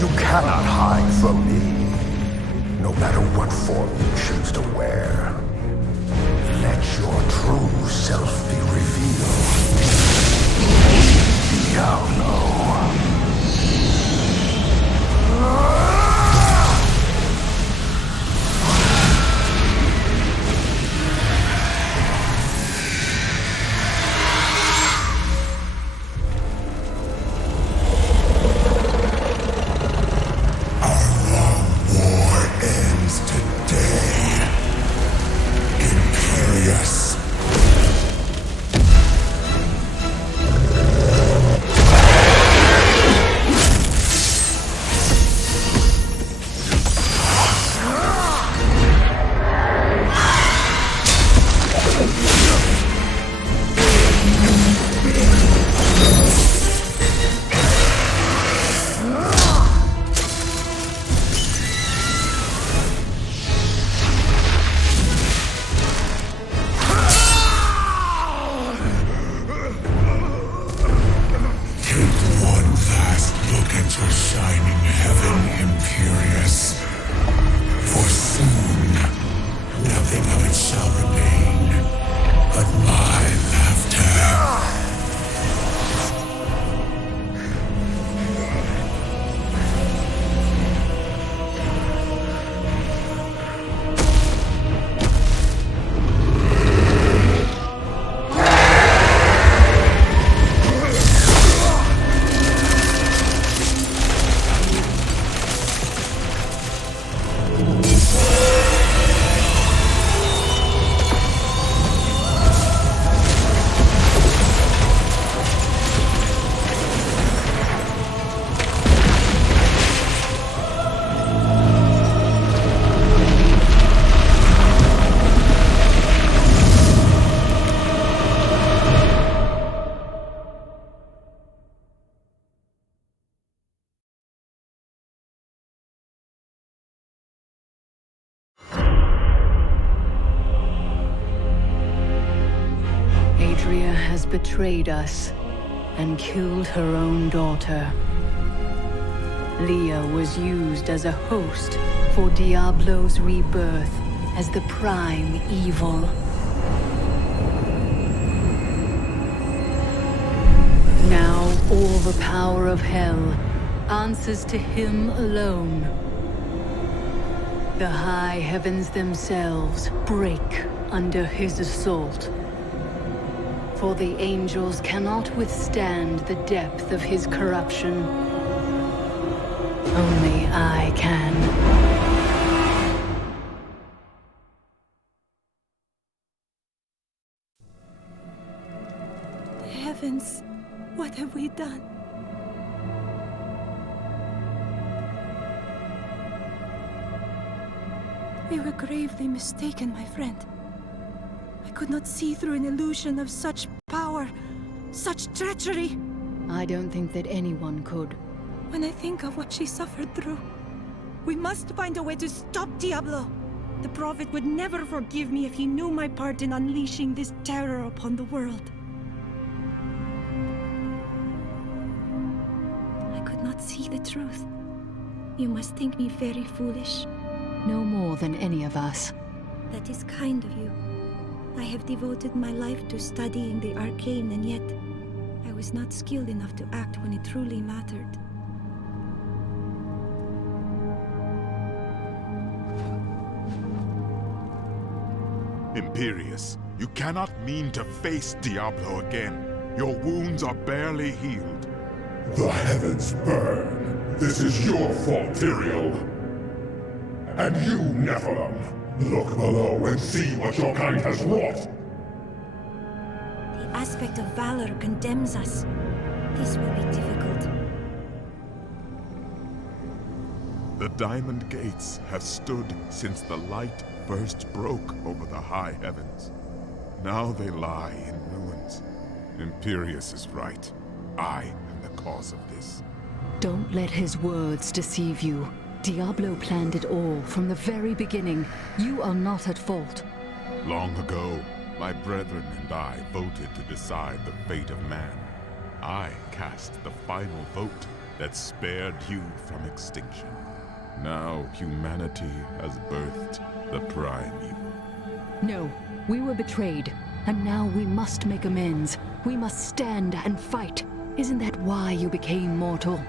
You cannot hide from me, no matter what form you choose to wear. Let your true self be revealed. Diablo. Adria has betrayed us and killed her own daughter. Leah was used as a host for Diablo's rebirth as the prime evil. Now all the power of hell answers to him alone. The high heavens themselves break under his assault. For the angels cannot withstand the depth of his corruption. Only I can. Heavens, what have we done? We were gravely mistaken, my friend. I could not see through an illusion of such power, such treachery. I don't think that anyone could. When I think of what she suffered through, we must find a way to stop Diablo. The Prophet would never forgive me if he knew my part in unleashing this terror upon the world. I could not see the truth. You must think me very foolish. No more than any of us. That is kind of you. I have devoted my life to studying the arcane, and yet I was not skilled enough to act when it truly mattered. Imperius, you cannot mean to face Diablo again. Your wounds are barely healed. The heavens burn. This is your fault, Tyrael. And you, Nephilim, look below and see what your kind has wrought. The aspect of valor condemns us. This will be difficult. The Diamond Gates have stood since the light first broke over the high heavens. Now they lie in ruins. Imperius is right. I am the cause of this. Don't let his words deceive you. Diablo planned it all from the very beginning. You are not at fault. Long ago, my brethren and I voted to decide the fate of man. I cast the final vote that spared you from extinction. Now humanity has birthed the prime evil. No, we were betrayed, and now we must make amends. We must stand and fight. Isn't that why you became mortal?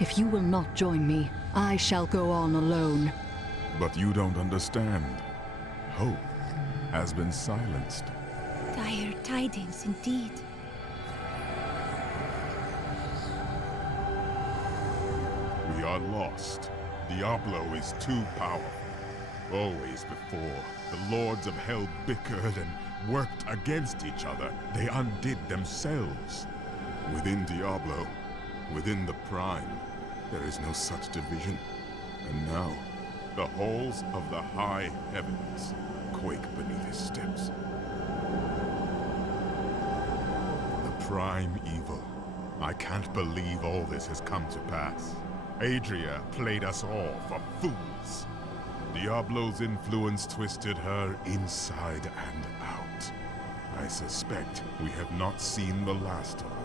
If you will not join me, I shall go on alone. But you don't understand. Hope has been silenced. Dire tidings indeed. We are lost. Diablo is too powerful. Always before, the lords of hell bickered and worked against each other. They undid themselves. Within Diablo, within the Prime, there is no such division. And now, the halls of the high heavens quake beneath his steps. The Prime Evil. I can't believe all this has come to pass. Adria played us all for fools. Diablo's influence twisted her inside and out. I suspect we have not seen the last of her.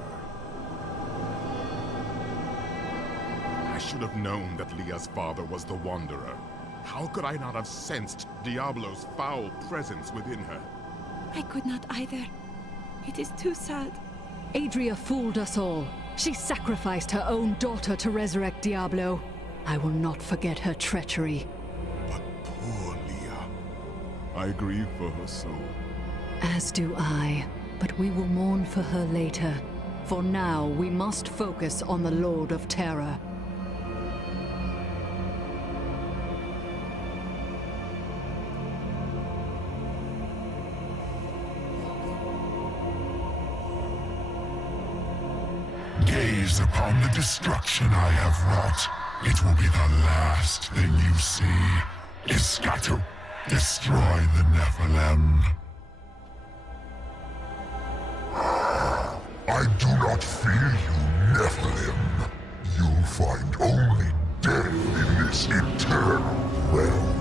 I should have known that Leah's father was the Wanderer. How could I not have sensed Diablo's foul presence within her? I could not either. It is too sad. Adria fooled us all. She sacrificed her own daughter to resurrect Diablo. I will not forget her treachery. But poor Leah. I grieve for her soul. As do I, but we will mourn for her later. For now, we must focus on the Lord of Terror. Gaze upon the destruction I have wrought. It will be the last thing you see. Iskatu, destroy the Nephilim. I do not fear you, Nephilim. You'll find only death in this eternal realm.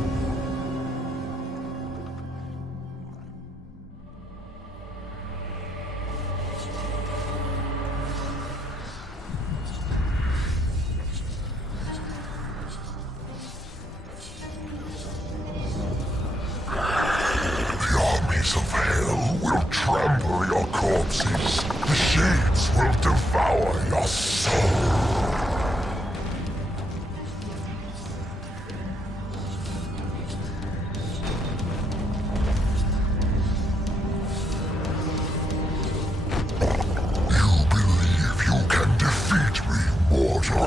Of hell will trample your corpses. The shades will devour your soul. You believe you can defeat me, mortal?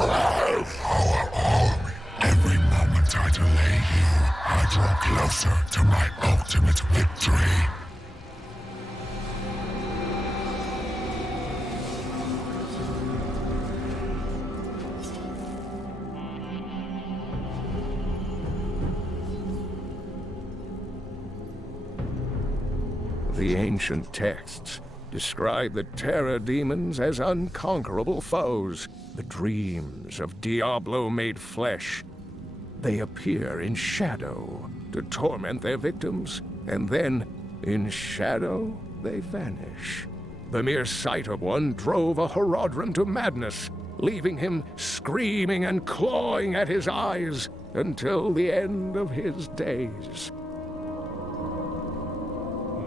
Our army. Every moment I delay here, I draw closer to my ultimate victory. The ancient texts describe the terror demons as unconquerable foes, the dreams of Diablo made flesh. They appear in shadow to torment their victims, and then, in shadow, they vanish. The mere sight of one drove a Horadrim to madness, leaving him screaming and clawing at his eyes until the end of his days.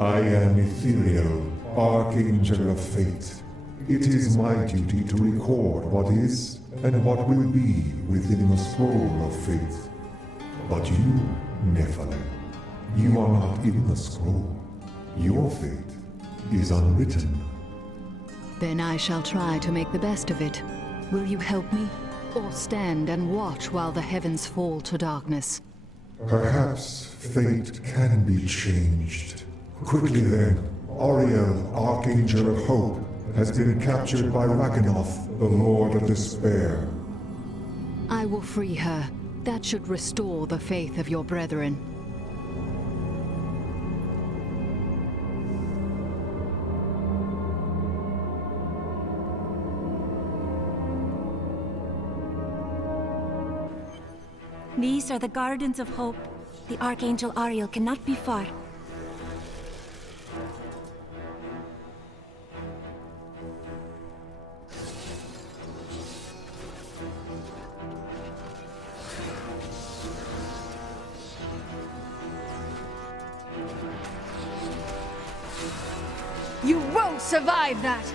I am Ethereal, Archangel of Fate. It is my duty to record what is and what will be within the scroll of fate. But you, Nephilim, you are not in the scroll. Your fate is unwritten. Then I shall try to make the best of it. Will you help me? Or stand and watch while the heavens fall to darkness? Perhaps fate can be changed. Quickly then, Auriel, Archangel of Hope, has been captured by Raganoth, the Lord of Despair. I will free her. That should restore the faith of your brethren. These are the Gardens of Hope. The Archangel Auriel cannot be far. won't survive that!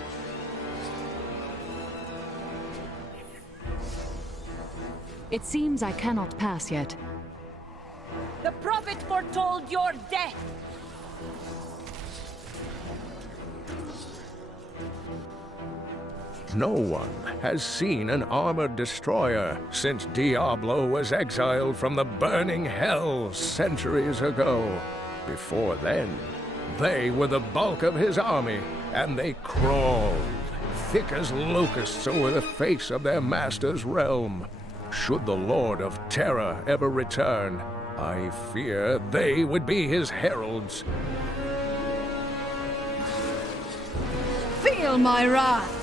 It seems I cannot pass yet. The prophet foretold your death! No one has seen an armored destroyer since Diablo was exiled from the burning hell centuries ago. Before then, they were the bulk of his army, and they crawled, thick as locusts over the face of their master's realm. Should the Lord of Terror ever return, I fear they would be his heralds. Feel my wrath!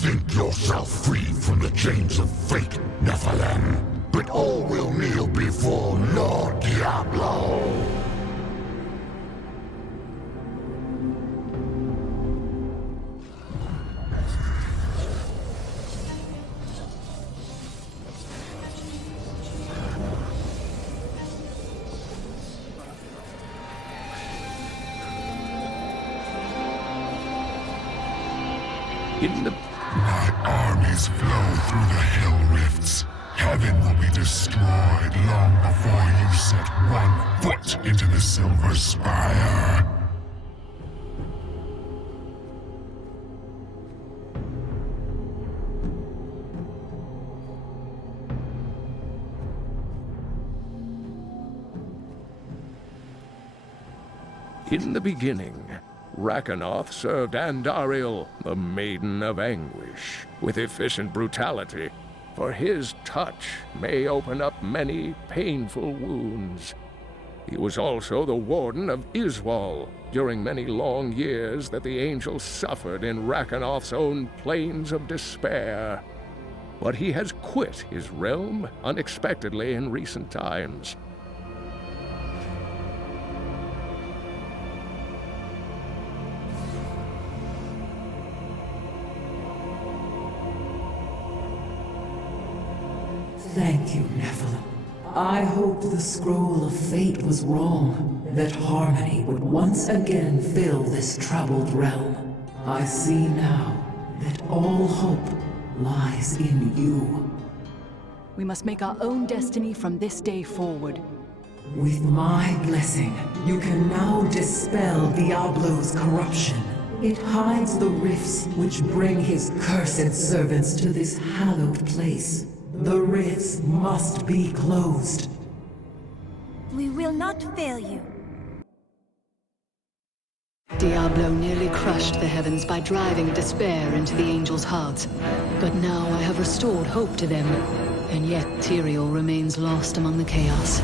Think yourself free from the chains of fate, Nephilim, but all will kneel before Lord Diablo. In the My armies flow through the hell rifts. Heaven will be destroyed long before you set one foot into the Silver Spire. In the beginning, Rakanoth served Andariel, the Maiden of Anguish, with efficient brutality, for his touch may open up many painful wounds. He was also the warden of Iswal during many long years that the angels suffered in Rakanoth's own plains of despair. But he has quit his realm unexpectedly in recent times. Thank you, Nephilim. I hoped the scroll of fate was wrong, that harmony would once again fill this troubled realm. I see now that all hope lies in you. We must make our own destiny from this day forward. With my blessing, you can now dispel Diablo's corruption. It hides the rifts which bring his cursed servants to this hallowed place. The rifts must be closed. We will not fail you. Diablo nearly crushed the heavens by driving despair into the angels' hearts. But now I have restored hope to them, and yet Tyrael remains lost among the chaos.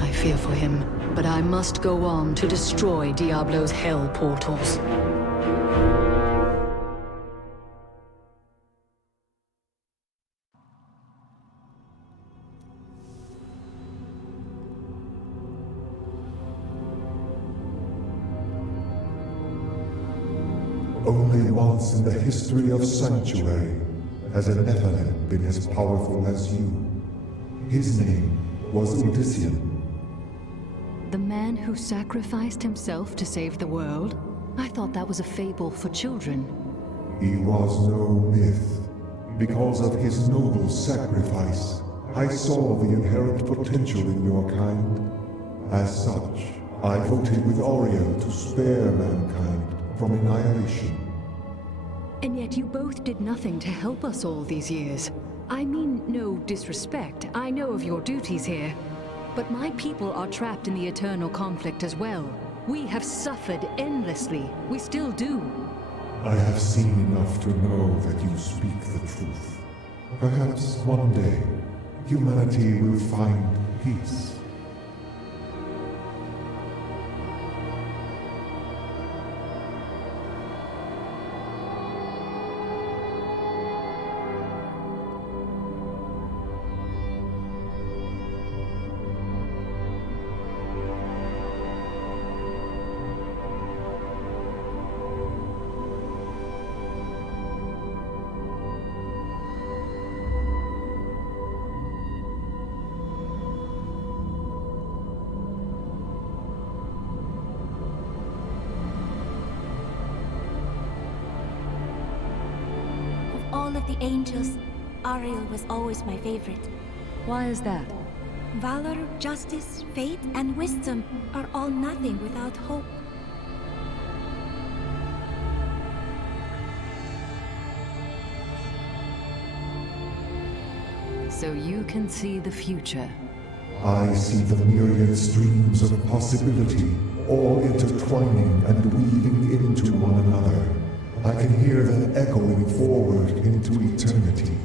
I fear for him, but I must go on to destroy Diablo's hell portals. Only once in the history of Sanctuary has a Nephilim been as powerful as you. His name was Odyssean. The man who sacrificed himself to save the world? I thought that was a fable for children. He was no myth. Because of his noble sacrifice, I saw the inherent potential in your kind. As such, I voted with Oriel to spare mankind from annihilation. And yet you both did nothing to help us all these years. I mean no disrespect. I know of your duties here. But my people are trapped in the eternal conflict as well. We have suffered endlessly. We still do. I have seen enough to know that you speak the truth. Perhaps one day, humanity will find peace. the angels, Ariel was always my favorite. Why is that? Valor, justice, faith, and wisdom are all nothing without hope. So you can see the future. I see the myriad streams of possibility, all intertwining and weaving into one another. I can hear them echoing forward into eternity.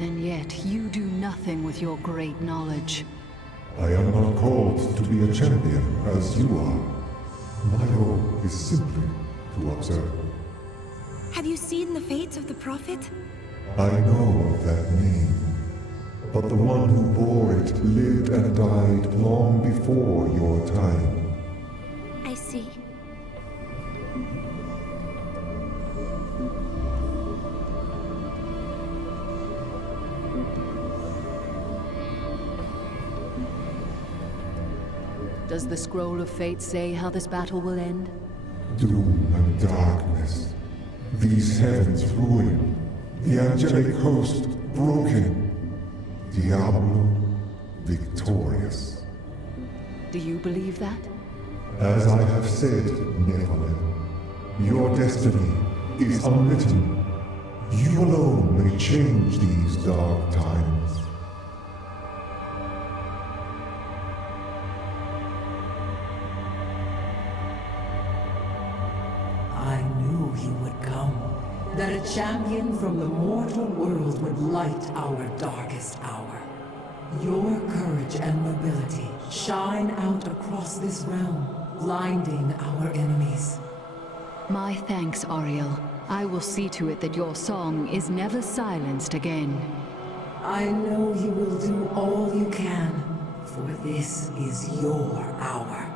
And yet you do nothing with your great knowledge. I am not called to be a champion as you are. My role is simply to observe. Have you seen the fate of the Prophet? I know of that name, but the one who bore it lived and died long before your time. I see. Does the Scroll of Fate say how this battle will end? Doom and darkness. These heavens ruined. The angelic host broken. Diablo victorious. Do you believe that? As I have said, Nephilim, your destiny is unwritten. You alone may change these dark times. I knew he would come. That a champion from the mortal world would light our darkest hour. Your courage and nobility shine out across this realm, blinding our enemies. My thanks, Ariel. I will see to it that your song is never silenced again. I know you will do all you can, for this is your hour.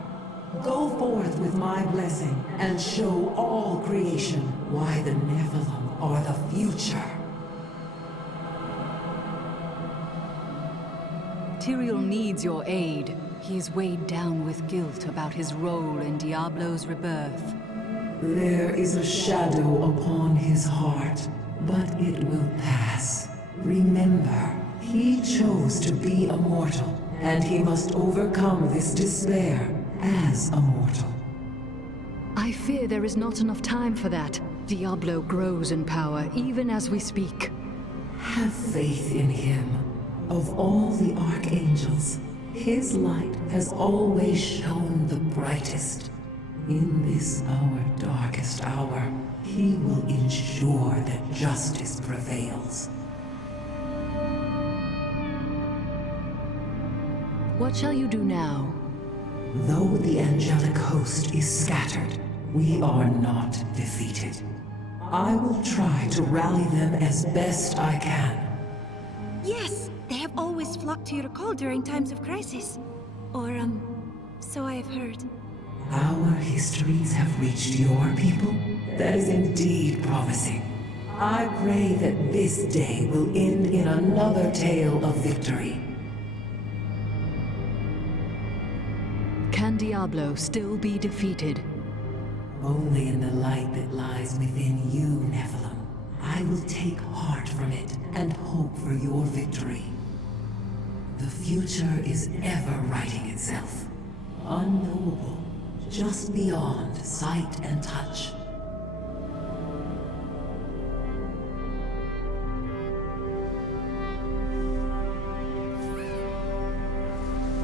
Go forth with my blessing and show all creation why the Nephilim are the future. Tyrael needs your aid. He is weighed down with guilt about his role in Diablo's rebirth. There is a shadow upon his heart, but it will pass. Remember, he chose to be a mortal, and he must overcome this despair as a mortal. I fear there is not enough time for that. Diablo grows in power, even as we speak. Have faith in him. Of all the archangels, his light has always shone the brightest. In this our darkest hour, he will ensure that justice prevails. What shall you do now? Though the angelic host is scattered, we are not defeated. I will try to rally them as best I can. Yes! They have always flocked to your call during times of crisis. Or, so I have heard. Our histories have reached your people? That is indeed promising. I pray that this day will end in another tale of victory. Can Diablo still be defeated? Only in the light that lies within you, Nephilim. I will take heart from it and hope for your victory. The future is ever writing itself. Unknowable, just beyond sight and touch.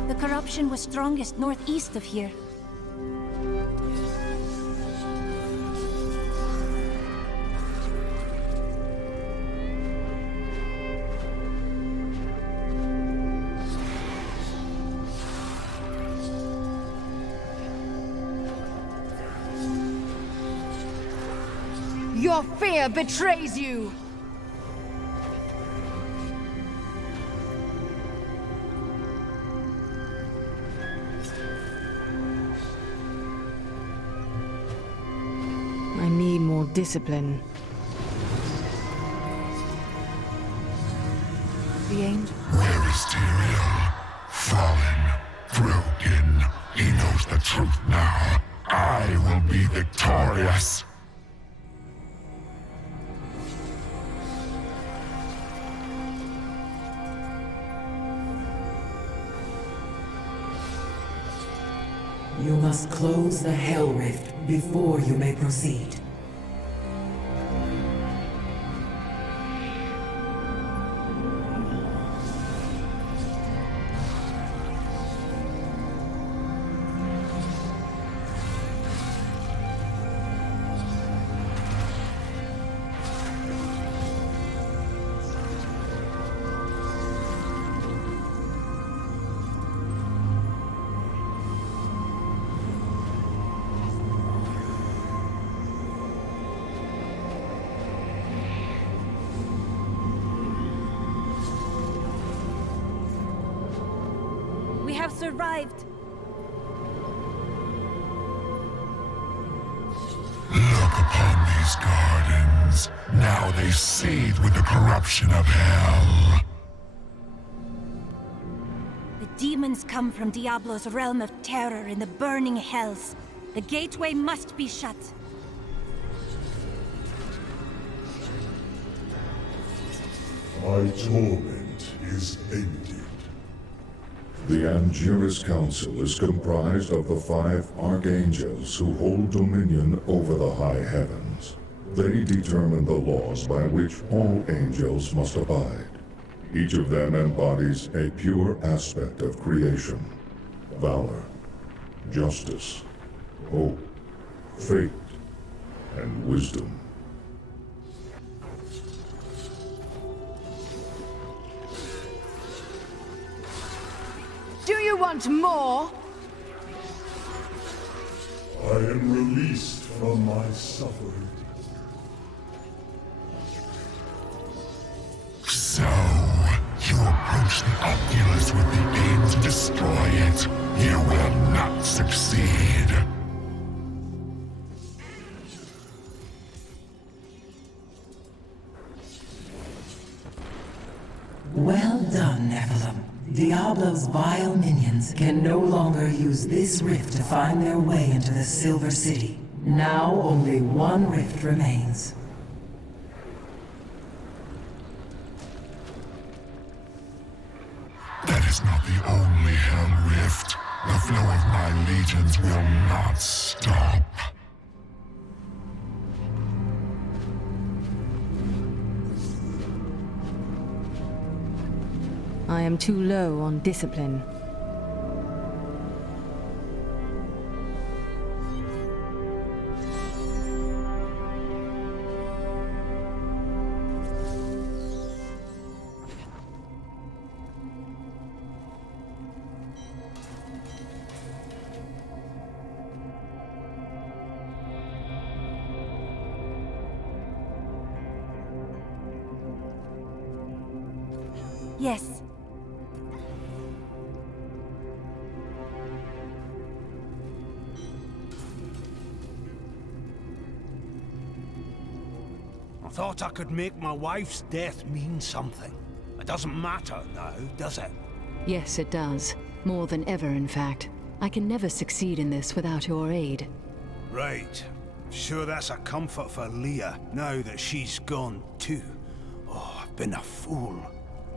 The corruption was strongest northeast of here. Your fear betrays you! I need more discipline. The angel. Where is Tyrael? Fallen, broken. He knows the truth now. I will be victorious. You must close the Hell Rift before you may proceed. We have survived. Look upon these gardens. Now they seethe with the corruption of hell. The demons come from Diablo's realm of terror in the burning hells. The gateway must be shut. My torment is ended. The Angiris Council is comprised of the 5 archangels who hold dominion over the high heavens. They determine the laws by which all angels must abide. Each of them embodies a pure aspect of creation: valor, justice, hope, fate, and wisdom. Do you want more? I am released from my suffering. So, you approach the Oculus with the aim to destroy it. You will not succeed. Well done, Nephilim. Diablo's vile minions can no longer use this rift to find their way into the Silver City. Now only one rift remains. That is not the only Hell Rift. The flow of my legions will not stop. I am too low on discipline. Yes. I thought I could make my wife's death mean something. It doesn't matter now, does it? Yes, it does. More than ever, in fact. I can never succeed in this without your aid. Right. Sure that's a comfort for Leah, now that she's gone too. Oh, I've been a fool.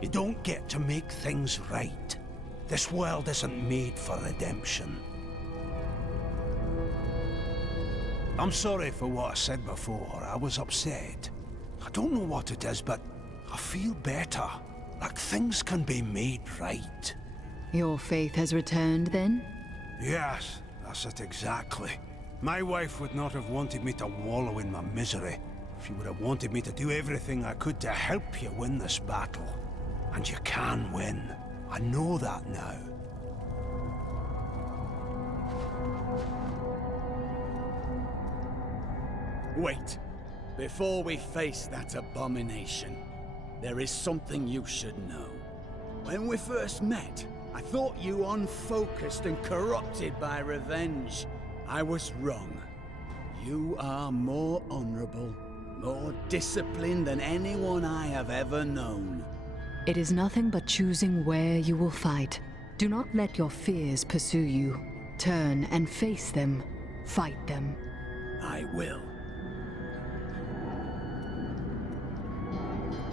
You don't get to make things right. This world isn't made for redemption. I'm sorry for what I said before. I was upset. I don't know what it is, but I feel better. Like things can be made right. Your faith has returned, then? Yes, that's it exactly. My wife would not have wanted me to wallow in my misery. She would have wanted me to do everything I could to help you win this battle. And you can win. I know that now. Wait. Before we face that abomination, there is something you should know. When we first met, I thought you unfocused and corrupted by revenge. I was wrong. You are more honorable, more disciplined than anyone I have ever known. It is nothing but choosing where you will fight. Do not let your fears pursue you. Turn and face them. Fight them. I will.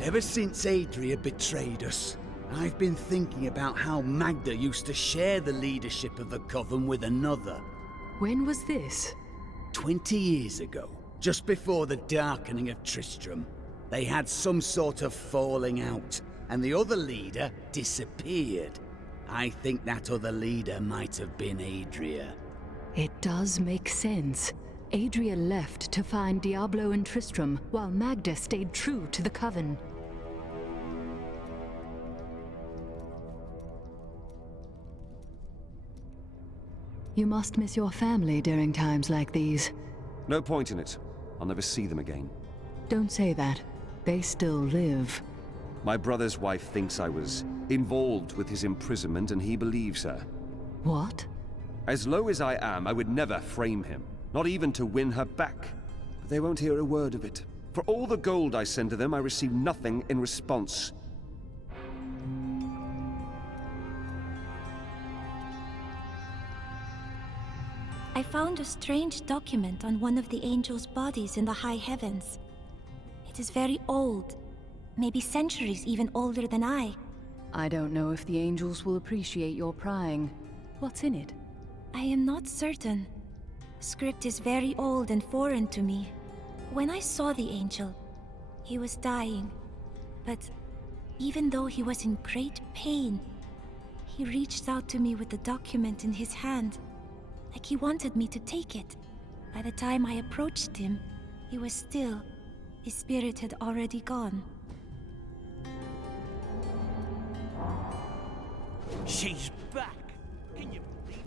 Ever since Adria betrayed us, I've been thinking about how Magda used to share the leadership of the Coven with another. When was this? 20 years ago, just before the darkening of Tristram, they had some sort of falling out, and the other leader disappeared. I think that other leader might have been Adria. It does make sense. Adria left to find Diablo and Tristram, while Magda stayed true to the Coven. You must miss your family during times like these. No point in it. I'll never see them again. Don't say that. They still live. My brother's wife thinks I was involved with his imprisonment, and he believes her. What? As low as I am, I would never frame him, not even to win her back. But they won't hear a word of it. For all the gold I send to them, I receive nothing in response. I found a strange document on one of the angels' bodies in the high heavens. It is very old, maybe centuries even older than I. I don't know if the angels will appreciate your prying. What's in it? I am not certain. Script is very old and foreign to me. When I saw the angel, he was dying. But even though he was in great pain, he reached out to me with the document in his hand, like he wanted me to take it. By the time I approached him, he was still. His spirit had already gone. She's back! Can you believe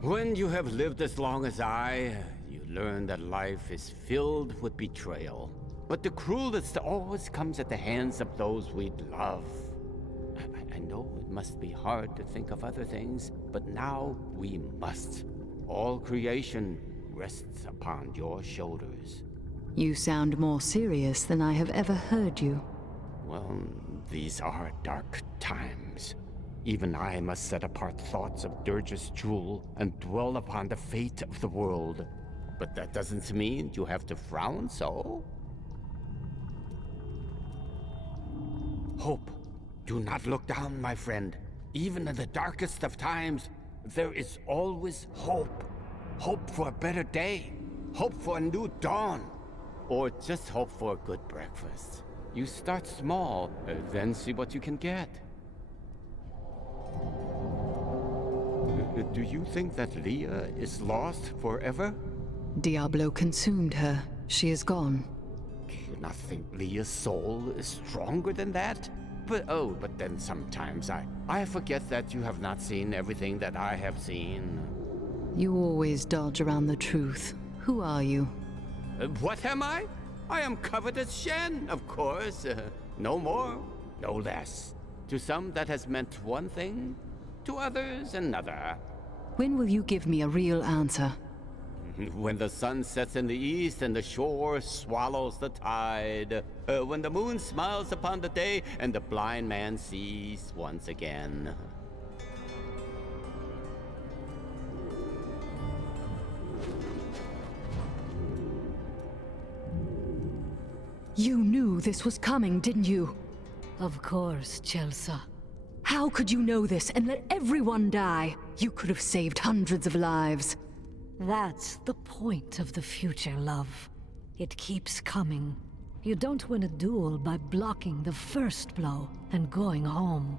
it? When you have lived as long as I, you learn that life is filled with betrayal. But the cruelest always comes at the hands of those we love. I know it must be hard to think of other things, but now we must. All creation rests upon your shoulders. You sound more serious than I have ever heard you. Well, these are dark times. Even I must set apart thoughts of Dirge's jewel and dwell upon the fate of the world. But that doesn't mean you have to frown so. Hope. Do not look down, my friend. Even in the darkest of times, there is always hope. Hope for a better day. Hope for a new dawn. Or just hope for a good breakfast. You start small, then see what you can get. Do you think that Leah is lost forever? Diablo consumed her. She is gone. Do you not think Leah's soul is stronger than that? But then sometimes I forget that you have not seen everything that I have seen. You always dodge around the truth. Who are you? What am I? I am covetous Shen, of course. No more, no less. To some that has meant one thing, to others another. When will you give me a real answer? When the sun sets in the east and the shore swallows the tide. When the moon smiles upon the day and the blind man sees once again. You knew this was coming, didn't you? Of course, Chelsea. How could you know this and let everyone die? You could have saved hundreds of lives. That's the point of the future, love. It keeps coming. You don't win a duel by blocking the first blow and going home.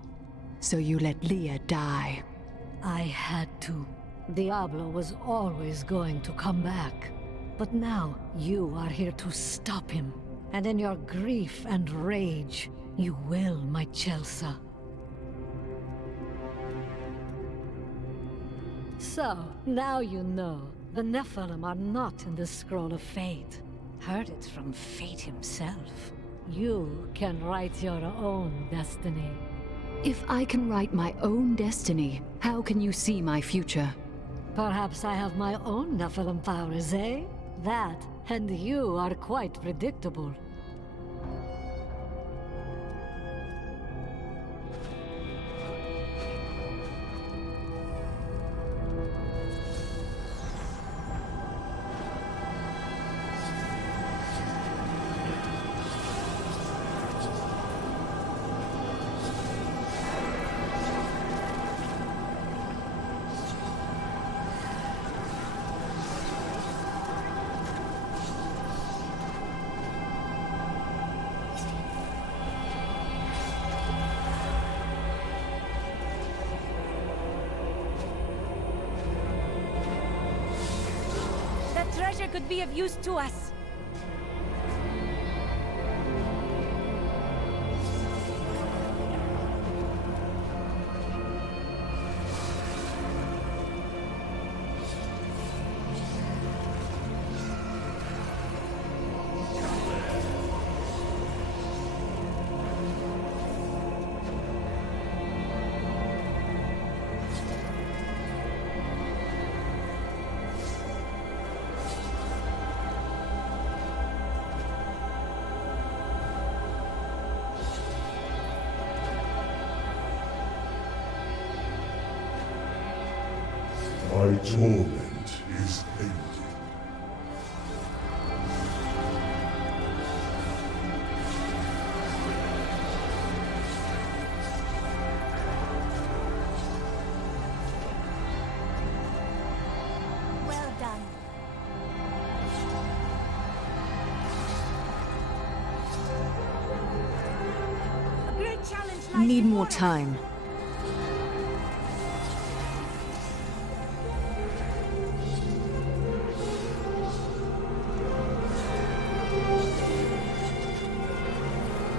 So you let Leah die. I had to. Diablo was always going to come back. But now you are here to stop him. And in your grief and rage, you will, my Chelsea. So, now you know. The Nephilim are not in the Scroll of Fate. Heard it from Fate himself. You can write your own destiny. If I can write my own destiny, how can you see my future? Perhaps I have my own Nephilim powers, eh? That, and you are quite predictable. that could be of use to us. My torment is ended. Well done. A great challenge lies Need more before us. time.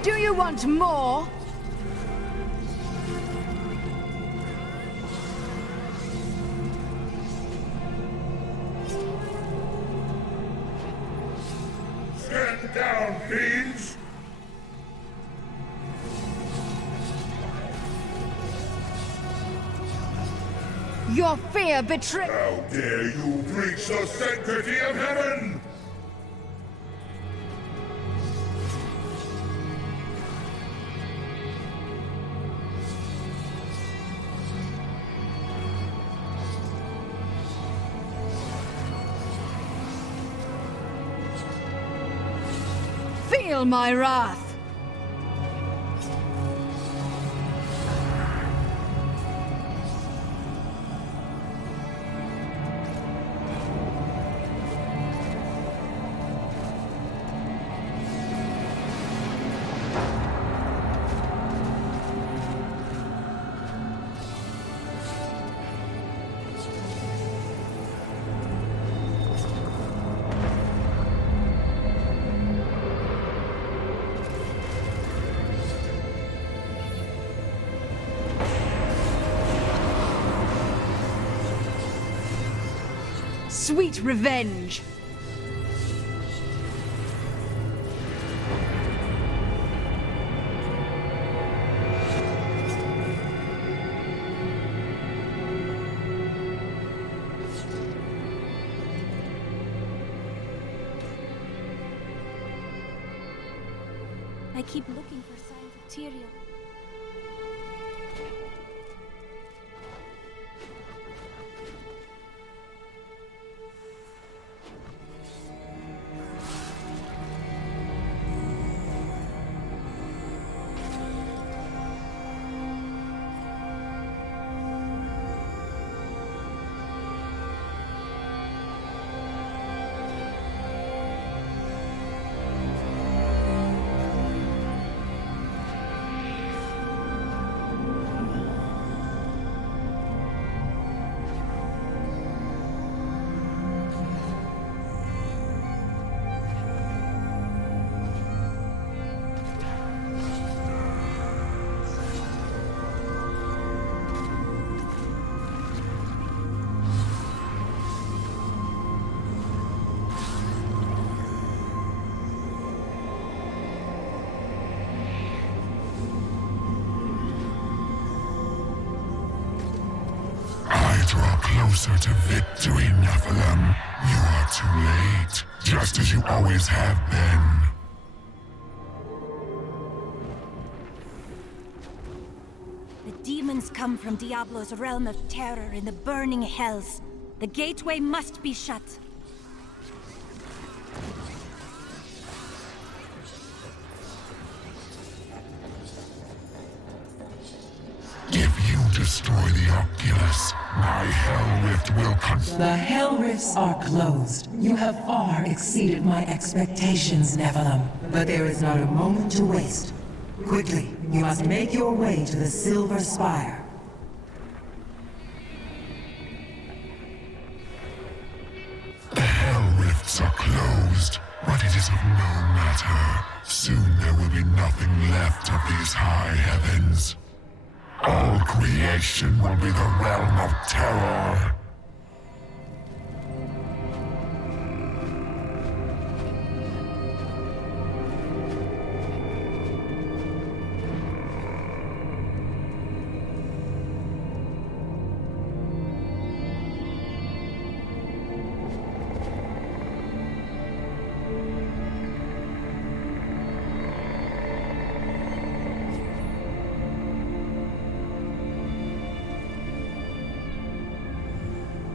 Do you want more? Stand down, fiends! Your fear betray— How dare you breach the sanctity of heaven! Feel my wrath! Sweet revenge! I keep looking for signs of Tyrael. Draw closer to victory, Nephilim. You are too late, just as you always have been. The demons come from Diablo's realm of terror in the burning hells. The gateway must be shut. If you destroy the Oculus, my Hell Rift will The Hell Rifts are closed. You have far exceeded my expectations, Nephilim. But there is not a moment to waste. Quickly, you must make your way to the Silver Spire. The Hell Rifts are no matter. Soon there will be nothing left of these high heavens. All creation will be the realm of terror.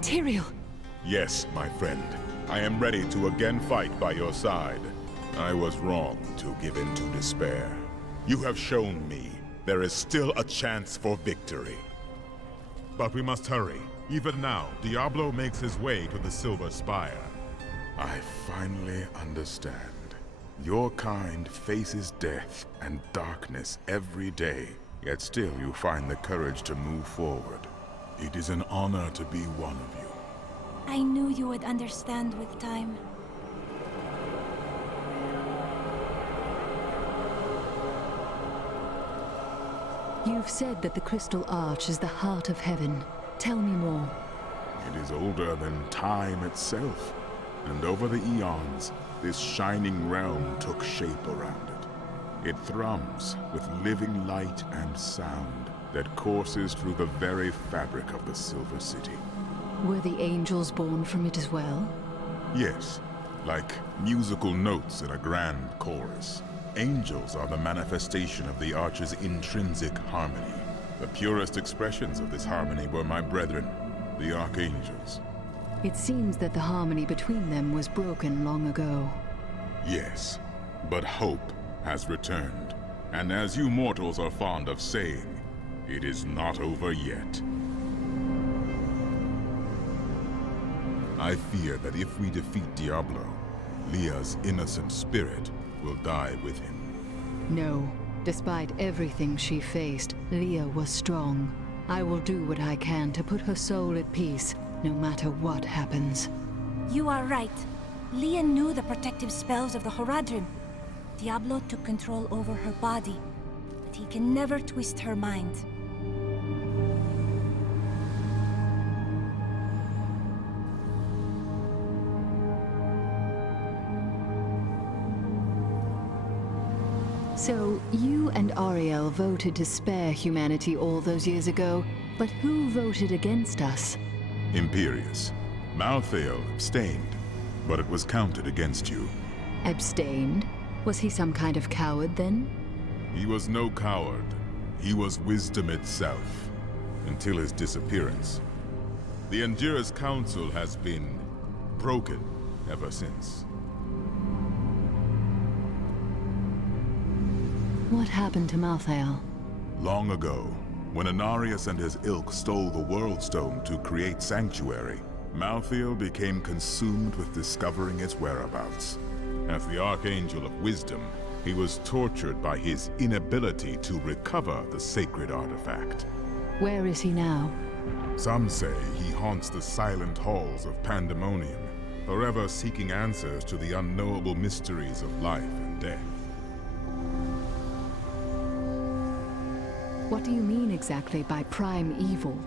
Tyrael! Yes, my friend. I am ready to again fight by your side. I was wrong to give in to despair. You have shown me there is still a chance for victory. But we must hurry. Even now, Diablo makes his way to the Silver Spire. I finally understand. Your kind faces death and darkness every day, yet still you find the courage to move forward. It is an honor to be one of you. I knew you would understand with time. You've said that the Crystal Arch is the heart of heaven. Tell me more. It is older than time itself, and over the eons, this shining realm took shape around it. It thrums with living light and sound that courses through the very fabric of the Silver City. Were the angels born from it as well? Yes, like musical notes in a grand chorus. Angels are the manifestation of the Arch's intrinsic harmony. The purest expressions of this harmony were my brethren, the Archangels. It seems that the harmony between them was broken long ago. Yes, but hope has returned. And as you mortals are fond of saying, it is not over yet. I fear that if we defeat Diablo, Leah's innocent spirit will die with him. No. Despite everything she faced, Leah was strong. I will do what I can to put her soul at peace, no matter what happens. You are right. Leah knew the protective spells of the Horadrim. Diablo took control over her body, but he can never twist her mind. So, you and Ariel voted to spare humanity all those years ago, but who voted against us? Imperius. Malthael abstained, but it was counted against you. Abstained? Was he some kind of coward then? He was no coward. He was wisdom itself, until his disappearance. The Anjira's council has been broken ever since. What happened to Malthael? Long ago, when Anarius and his ilk stole the World Stone to create Sanctuary, Malthael became consumed with discovering its whereabouts. As the Archangel of Wisdom, he was tortured by his inability to recover the sacred artifact. Where is he now? Some say he haunts the silent halls of Pandemonium, forever seeking answers to the unknowable mysteries of life and death. What do you mean exactly by prime evil?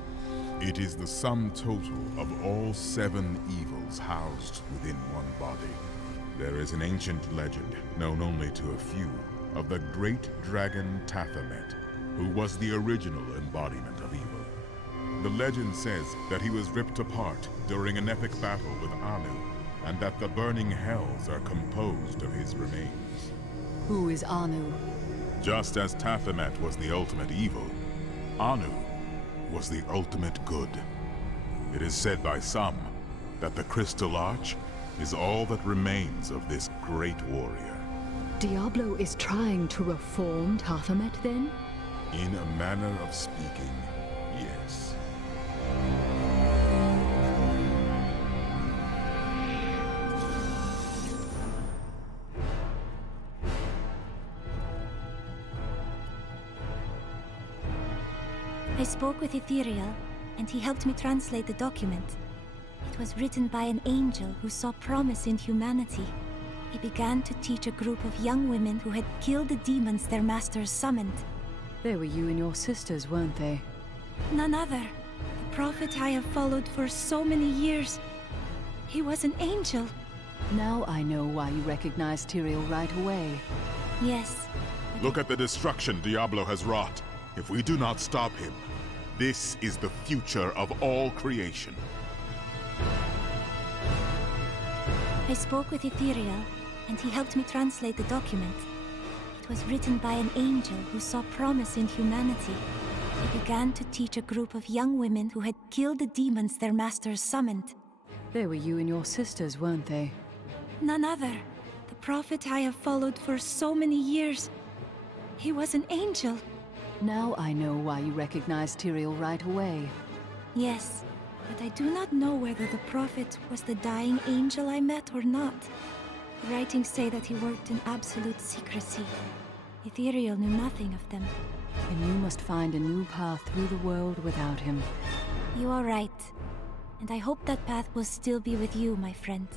It is the sum total of all 7 evils housed within one body. There is an ancient legend, known only to a few, of the great dragon Taphamet, who was the original embodiment of evil. The legend says that he was ripped apart during an epic battle with Anu, and that the burning hells are composed of his remains. Who is Anu? Just as Taphamet was the ultimate evil, Anu was the ultimate good. It is said by some that the Crystal Arch is all that remains of this great warrior. Diablo is trying to reform Taphamet then? In a manner of speaking, yes. I spoke with Ethereal, and he helped me translate the document. It was written by an angel who saw promise in humanity. He began to teach a group of young women who had killed the demons their masters summoned. They were you and your sisters, weren't they? None other. The prophet I have followed for so many years. He was an angel. Now I know why you recognized Tyrael right away. Yes. Look at the destruction Diablo has wrought. If we do not stop him, this is the future of all creation. I spoke with Ethereal, and he helped me translate the document. It was written by an angel who saw promise in humanity. He began to teach a group of young women who had killed the demons their masters summoned. They were you and your sisters, weren't they? None other. The prophet I have followed for so many years. He was an angel. Now I know why you recognized Tyrael right away. Yes, but I do not know whether the prophet was the dying angel I met or not. The writings say that he worked in absolute secrecy. Ethereal knew nothing of them. And you must find a new path through the world without him. You are right. And I hope that path will still be with you, my friend.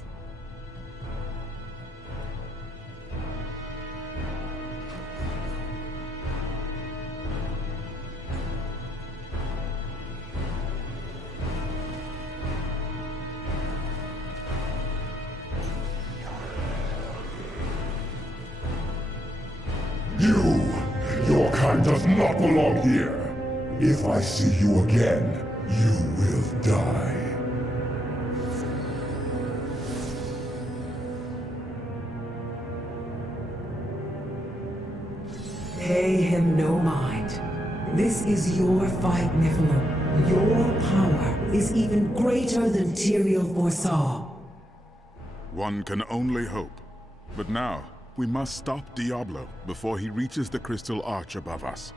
Your kind does not belong here. If I see you again, you will die. Pay him no mind. This is your fight, Nephilim. Your power is even greater than Tyrael foresaw. One can only hope. But now, we must stop Diablo before he reaches the crystal arch above us.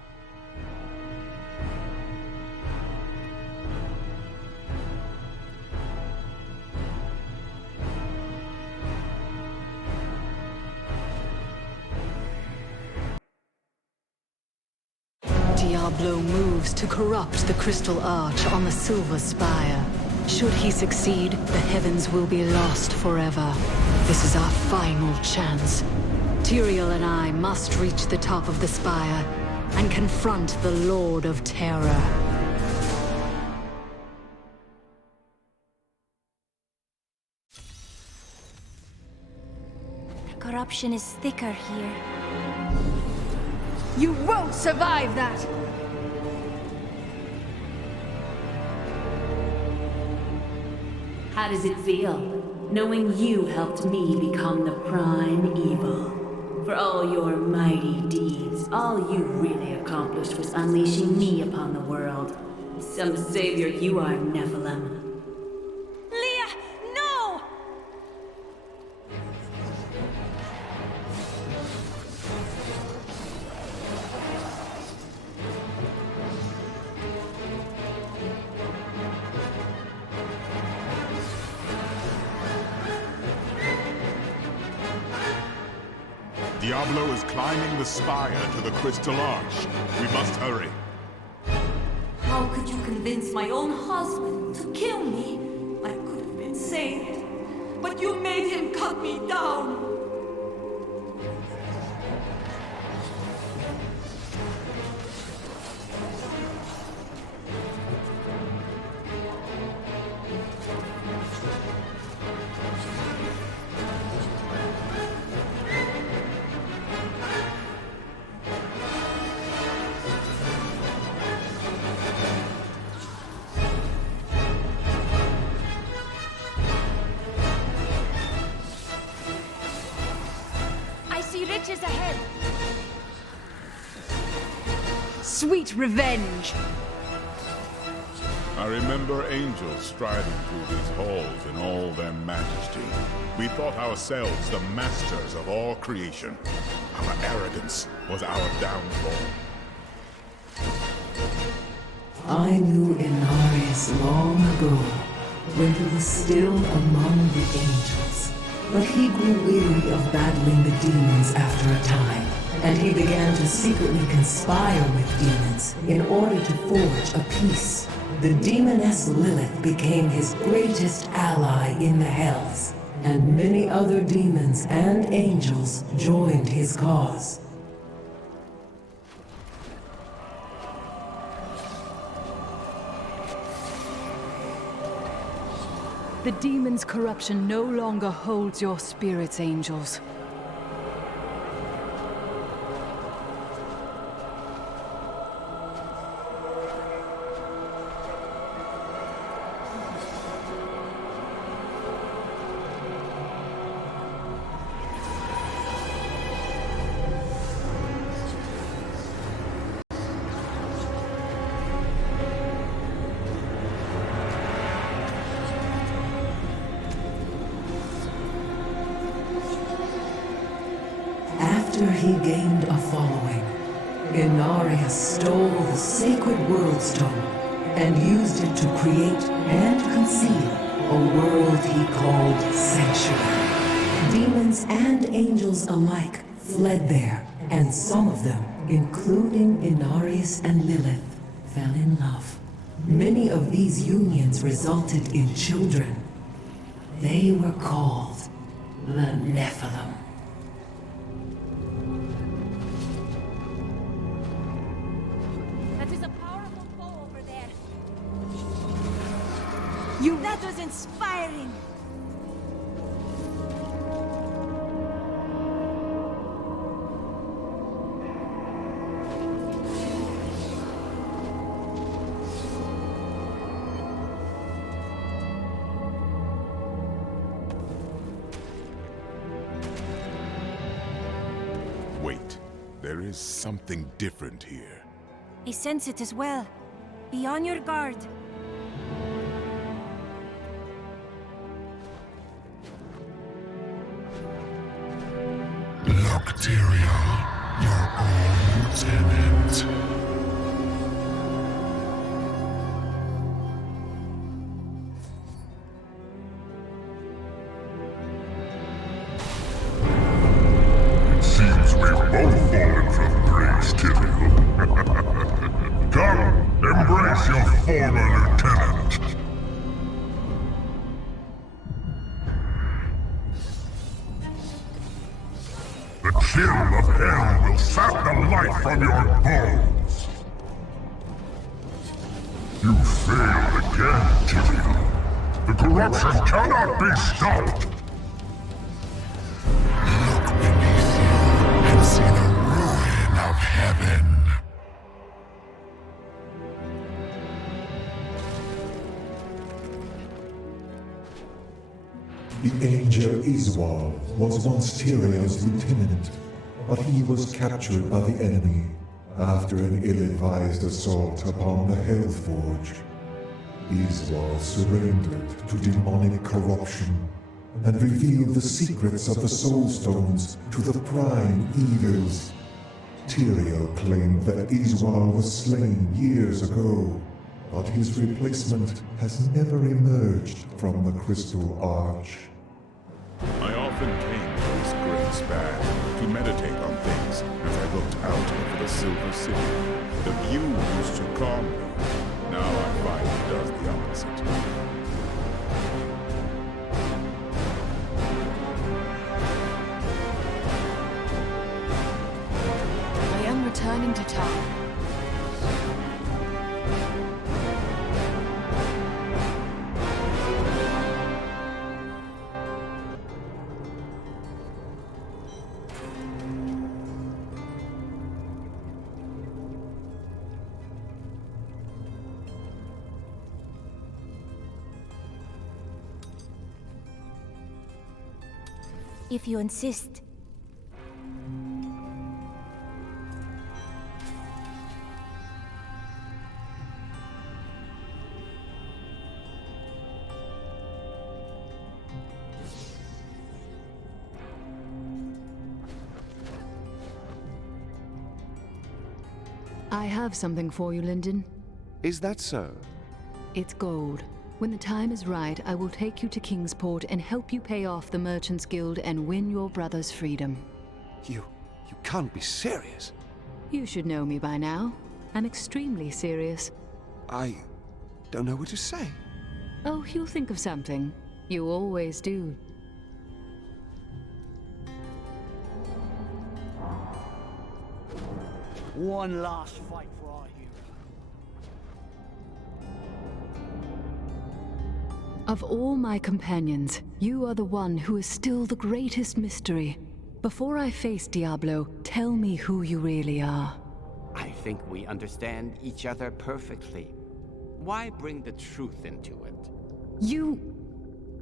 Diablo moves to corrupt the crystal arch on the silver spire. Should he succeed, the heavens will be lost forever. This is our final chance. Tyrael and I must reach the top of the spire and confront the Lord of Terror. The corruption is thicker here. You won't survive that! How does it feel, knowing you helped me become the prime evil? For all your mighty deeds, all you really accomplished was unleashing me upon the world. Some savior you are, Nephilim. Leah, no! Diablo is climbing the spire to the crystal arch. We must hurry. How could you convince my own husband to kill me? I could have been saved, but you made him cut me down. Riches ahead. Sweet revenge! I remember angels striding through these halls in all their majesty. We thought ourselves the masters of all creation. Our arrogance was our downfall. I knew Inarius long ago, when he was still among the angels. But he grew weary of battling the demons after a time, and he began to secretly conspire with demons in order to forge a peace. The demoness Lilith became his greatest ally in the Hells, and many other demons and angels joined his cause. The demon's corruption no longer holds your spirits, angels. After he gained a following, Inarius stole the sacred world stone and used it to create and conceal a world he called Sanctuary. Demons and angels alike fled there, and some of them, including Inarius and Lilith, fell in love. Many of these unions resulted in children. They were called the Nephilim. That is a powerful foe over there. That was inspiring! Wait, there is something different here. I sense it as well. Be on your guard. Locteria, your own tenant. It seems we've both fallen from grace, Tyrael. Come, embrace your former lieutenant. The chill of hell will sap the life from your bones. You failed again, Tyrael. The corruption cannot be stopped. Look beneath you and see the ruin of heaven. The angel Iswal was once Tyrael's lieutenant, but he was captured by the enemy after an ill-advised assault upon the Hellforge. Iswal surrendered to demonic corruption and revealed the secrets of the Soul Stones to the prime evils. Tyrael claimed that Iswal was slain years ago, but his replacement has never emerged from the Crystal Arch. I often came to this great span to meditate on things as I looked out over the Silver City. The view used to calm me. Now I find it does the opposite. I am returning to town. If you insist. I have something for you, Lyndon. Is that so? It's gold. When the time is right, I will take you to Kingsport and help you pay off the Merchants Guild and win your brother's freedom. You can't be serious. You should know me by now. I'm extremely serious. I don't know what to say. Oh, you'll think of something. You always do. One last fight for our hero. Of all my companions, you are the one who is still the greatest mystery. Before I face Diablo, tell me who you really are. I think we understand each other perfectly. Why bring the truth into it? You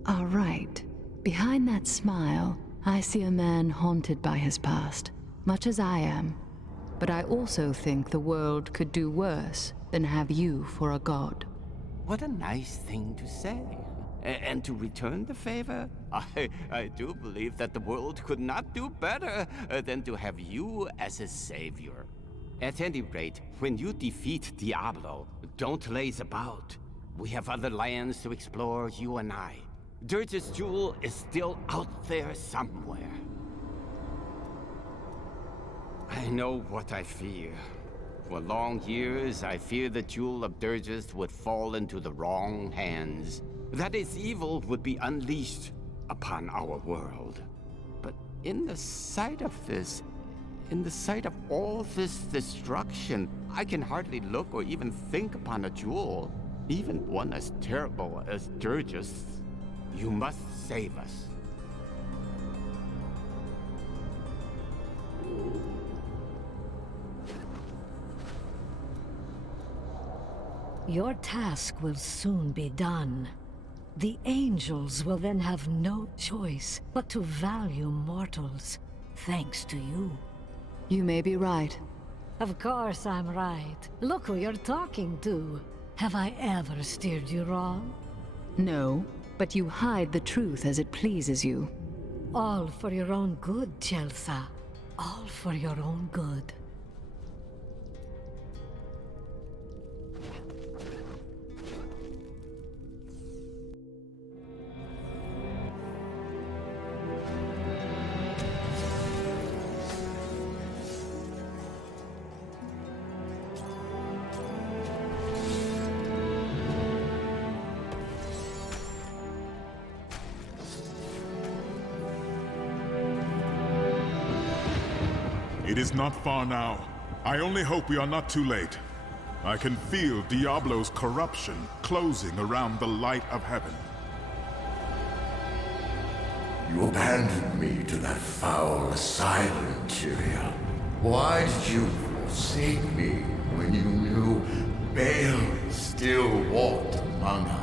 are right. Behind that smile, I see a man haunted by his past, much as I am. But I also think the world could do worse than have you for a god. What a nice thing to say. And to return the favor, I do believe that the world could not do better than to have you as a savior. At any rate, when you defeat Diablo, don't laze about. We have other lands to explore, you and I. Dirge's jewel is still out there somewhere. I know what I fear. For long years, I feared the jewel of Dirge's would fall into the wrong hands. That its evil would be unleashed upon our world. But in the sight of all this destruction, I can hardly look or even think upon a jewel, even one as terrible as Dirge's. You must save us. Your task will soon be done. The angels will then have no choice but to value mortals, thanks to you. You may be right. Of course I'm right. Look who you're talking to. Have I ever steered you wrong? No, but you hide the truth as it pleases you. All for your own good, Chelsea. All for your own good. It is not far now. I only hope we are not too late. I can feel Diablo's corruption closing around the light of heaven. You abandoned me to that foul asylum, Tyrion. Why did you forsake me when you knew Baal still walked among us?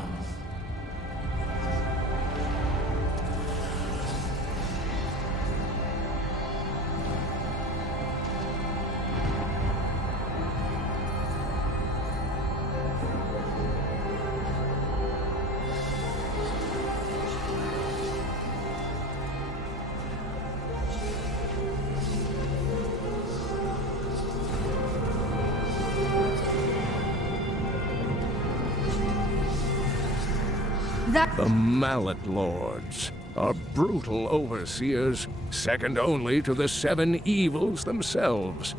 The Mallet Lords are brutal overseers, second only to the seven evils themselves.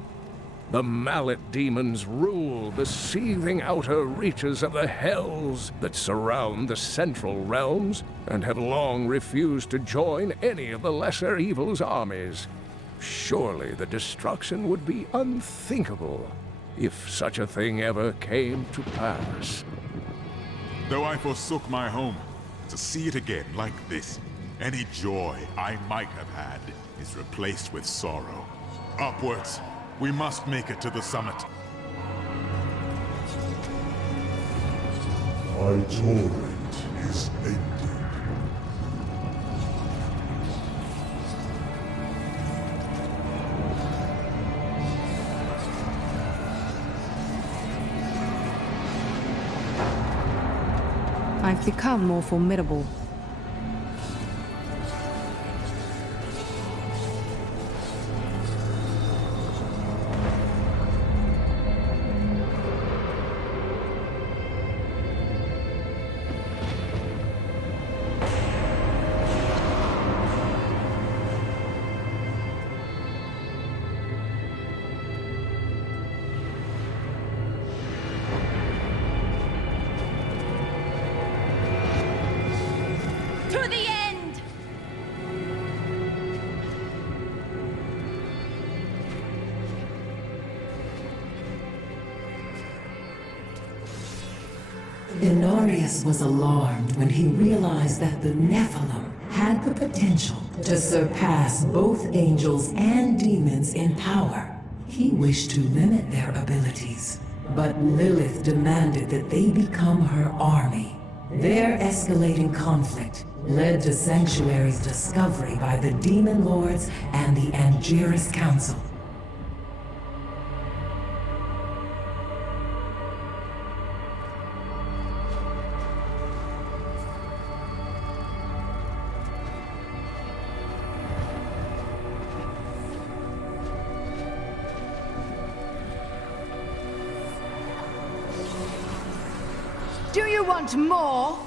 The Mallet demons rule the seething outer reaches of the hells that surround the central realms, and have long refused to join any of the lesser evil's armies. Surely the destruction would be unthinkable if such a thing ever came to pass. Though I forsook my home, to see it again like this, any joy I might have had is replaced with sorrow. Upwards! We must make it to the summit. My torment is ended. I've become more formidable. Inarius was alarmed when he realized that the Nephilim had the potential to surpass both angels and demons in power. He wished to limit their abilities, but Lilith demanded that they become her army. Their escalating conflict led to Sanctuary's discovery by the Demon Lords and the Angiris Council. Do you want more?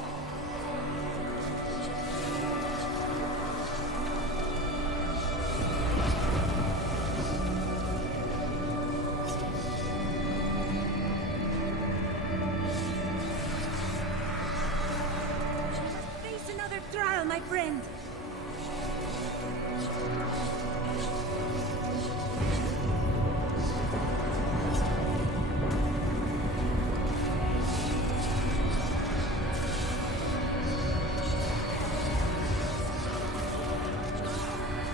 Face another trial, my friend.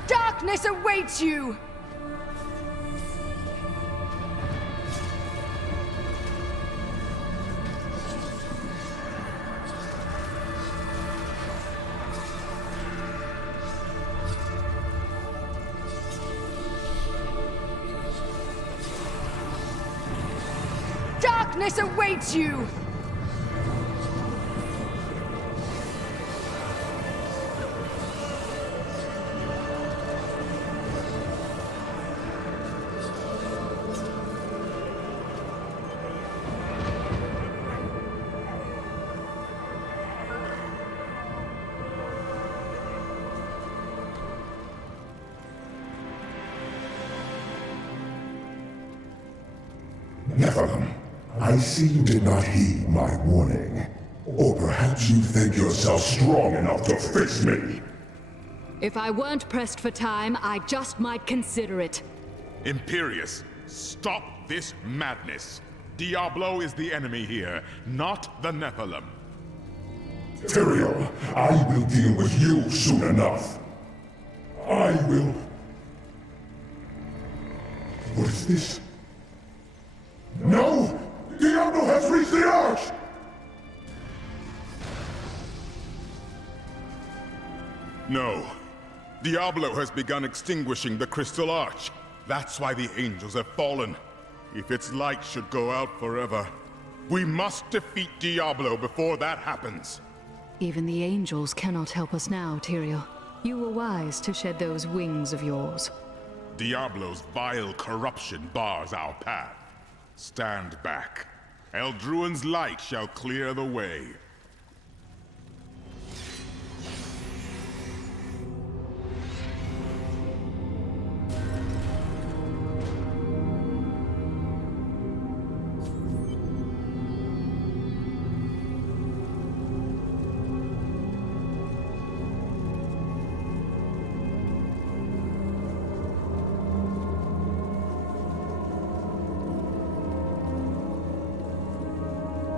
Darkness awaits you! Darkness awaits you! Nephilim, I see you did not heed my warning. Or perhaps you think yourself strong enough to face me. If I weren't pressed for time, I just might consider it. Imperius, stop this madness. Diablo is the enemy here, not the Nephilim. Tyrael, I will deal with you soon enough. I will... What is this? No! Diablo has reached the arch! No. Diablo has begun extinguishing the Crystal Arch. That's why the angels have fallen. If its light should go out forever, we must defeat Diablo before that happens. Even the angels cannot help us now, Tyrael. You were wise to shed those wings of yours. Diablo's vile corruption bars our path. Stand back. Eldruin's light shall clear the way.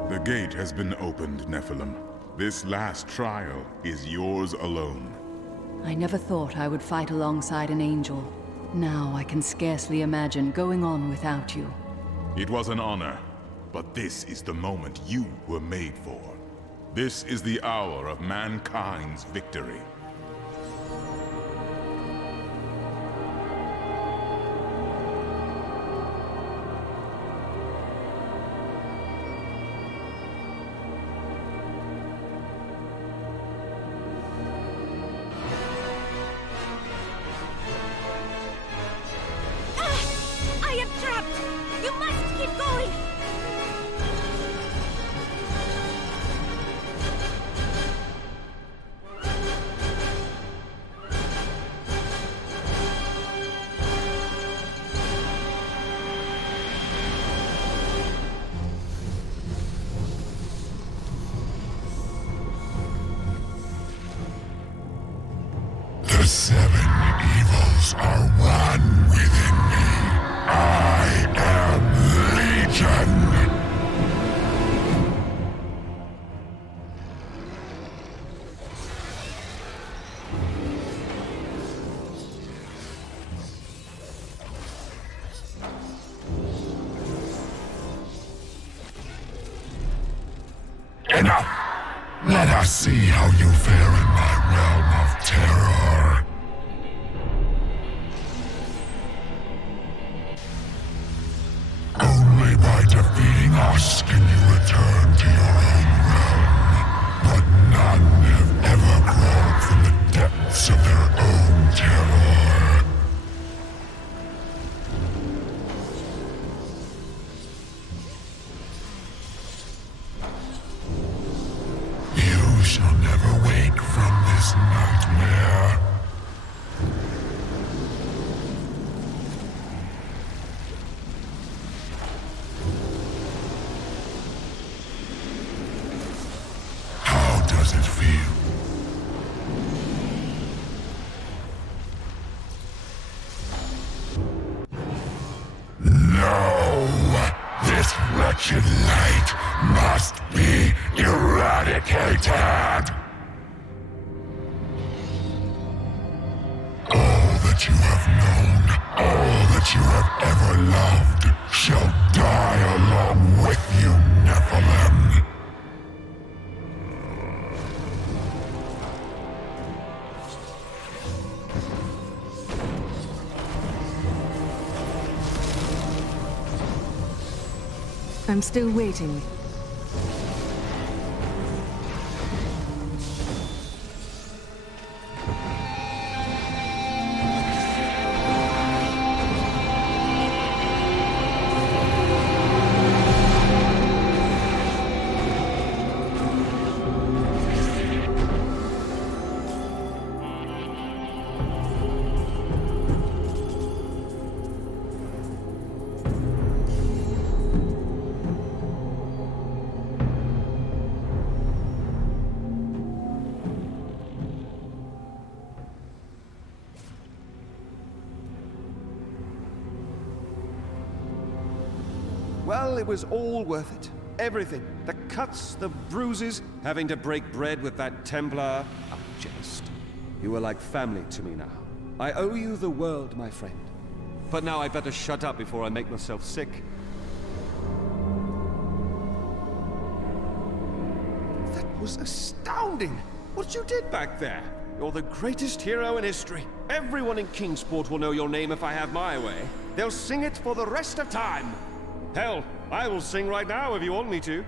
The gate has been opened, Nephilim. This last trial is yours alone. I never thought I would fight alongside an angel. Now I can scarcely imagine going on without you. It was an honor, but this is the moment you were made for. This is the hour of mankind's victory. I am trapped! You must keep going! The seven evils are one within me. I am Legion. Enough! Let us see how you fare in my realm of terror. Only by defeating us can you return to your own realm. But none have ever crawled from the depths of their own terror. You shall never wake from this nightmare. How does it feel? No! This wretched light must be eradicated! All that you have known, all that you have ever loved, shall die along with you, Nephilim. I'm still waiting. Well, it was all worth it. Everything. The cuts, the bruises, having to break bread with that Templar. Oh, just. You are like family to me now. I owe you the world, my friend. But now I better shut up before I make myself sick. That was astounding! What you did back there! You're the greatest hero in history. Everyone in Kingsport will know your name if I have my way. They'll sing it for the rest of time. Hell, I will sing right now if you want me to.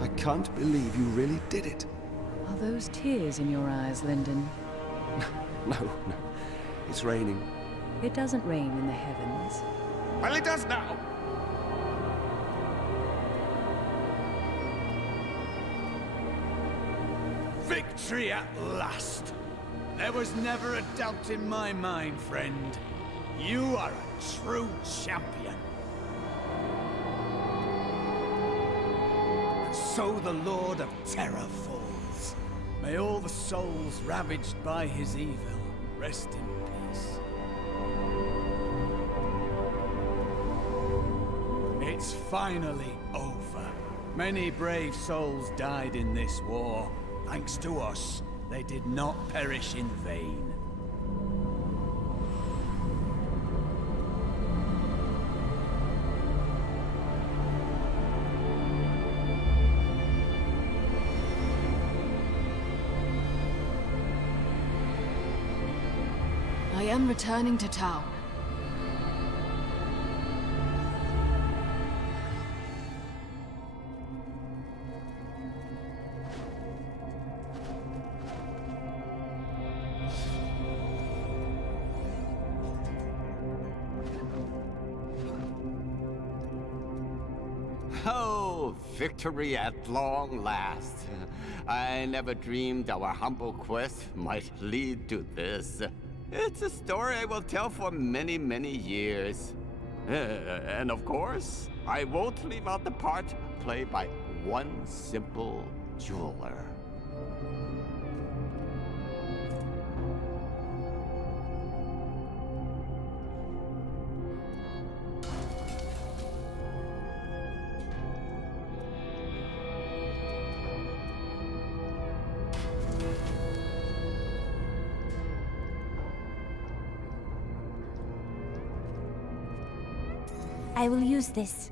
I can't believe you really did it. Are those tears in your eyes, Lyndon? No. It's raining. It doesn't rain in the heavens. Well, it does now! Victory at last! There was never a doubt in my mind, friend. You are a true champion. And so the Lord of Terror falls. May all the souls ravaged by his evil rest in peace. It's finally over. Many brave souls died in this war. Thanks to us, they did not perish in vain. I am returning to town. Oh, victory at long last. I never dreamed our humble quest might lead to this. It's a story I will tell for many, many years. And of course, I won't leave out the part played by one simple jeweler. I will use this.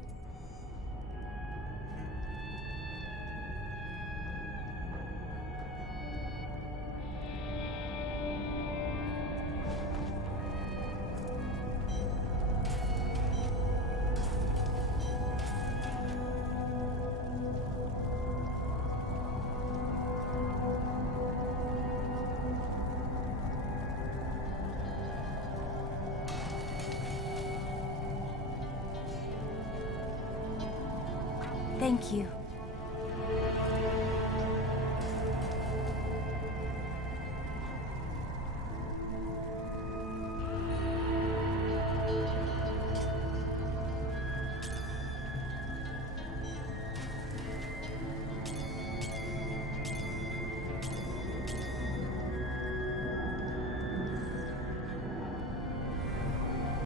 Thank you.